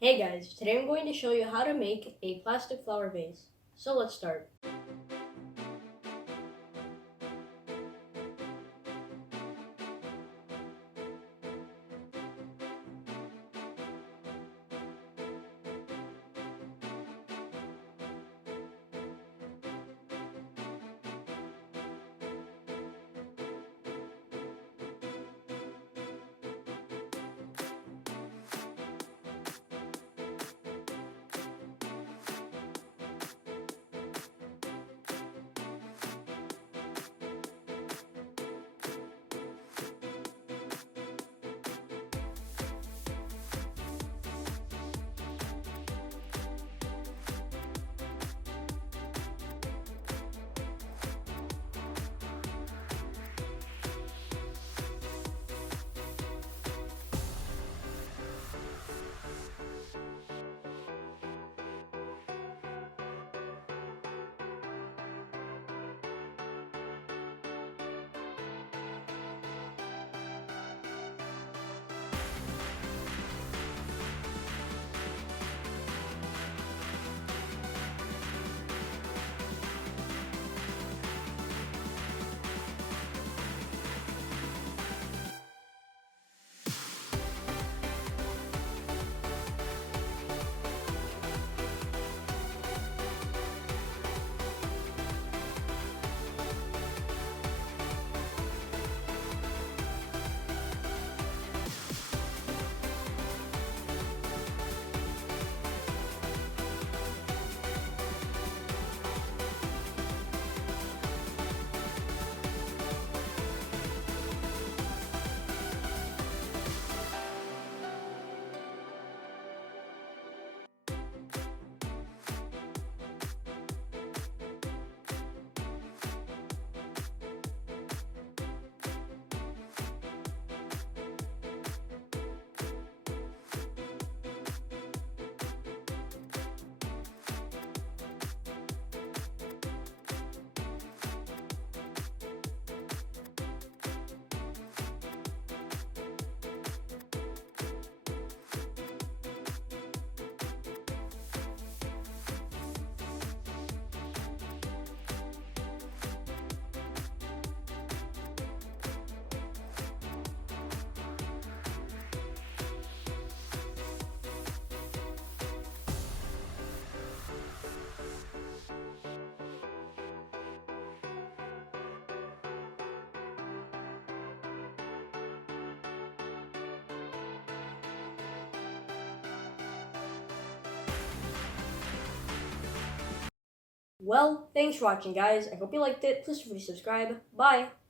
Hey guys, today I'm going to show you how to make a plastic flower vase. So let's start. Well, thanks for watching guys. I hope you liked it. Please feel free to subscribe. Bye!